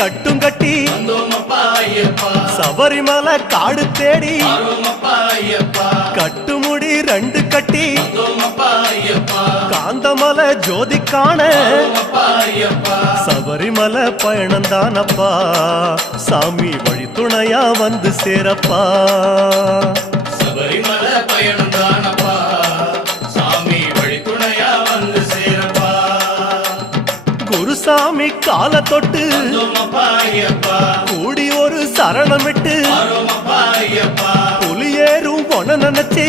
கட்டும் கட்டி சபரிமலை காடு தேடி கட்டுமுடி 2 கட்டி காந்தமலை ஜோதி காண சபரிமலை பயணந்தானப்பா சாமி வழி துணையா வந்து சேரப்பா சபரிமலை பயணந்தானப்பா சாமி வழி துணையா வந்து சேரப்பா குருசாமி கால தொட்டு கூடி ஒரு சரணமிட்டு புலியேறும் பொன நினைச்சு